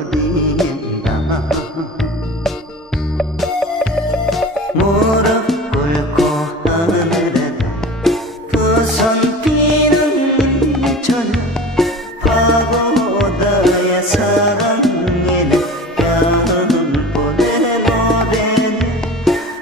달랑거린다. 무릎 꿇고 하늘에다 두 손 피는 저녁 파고다에 사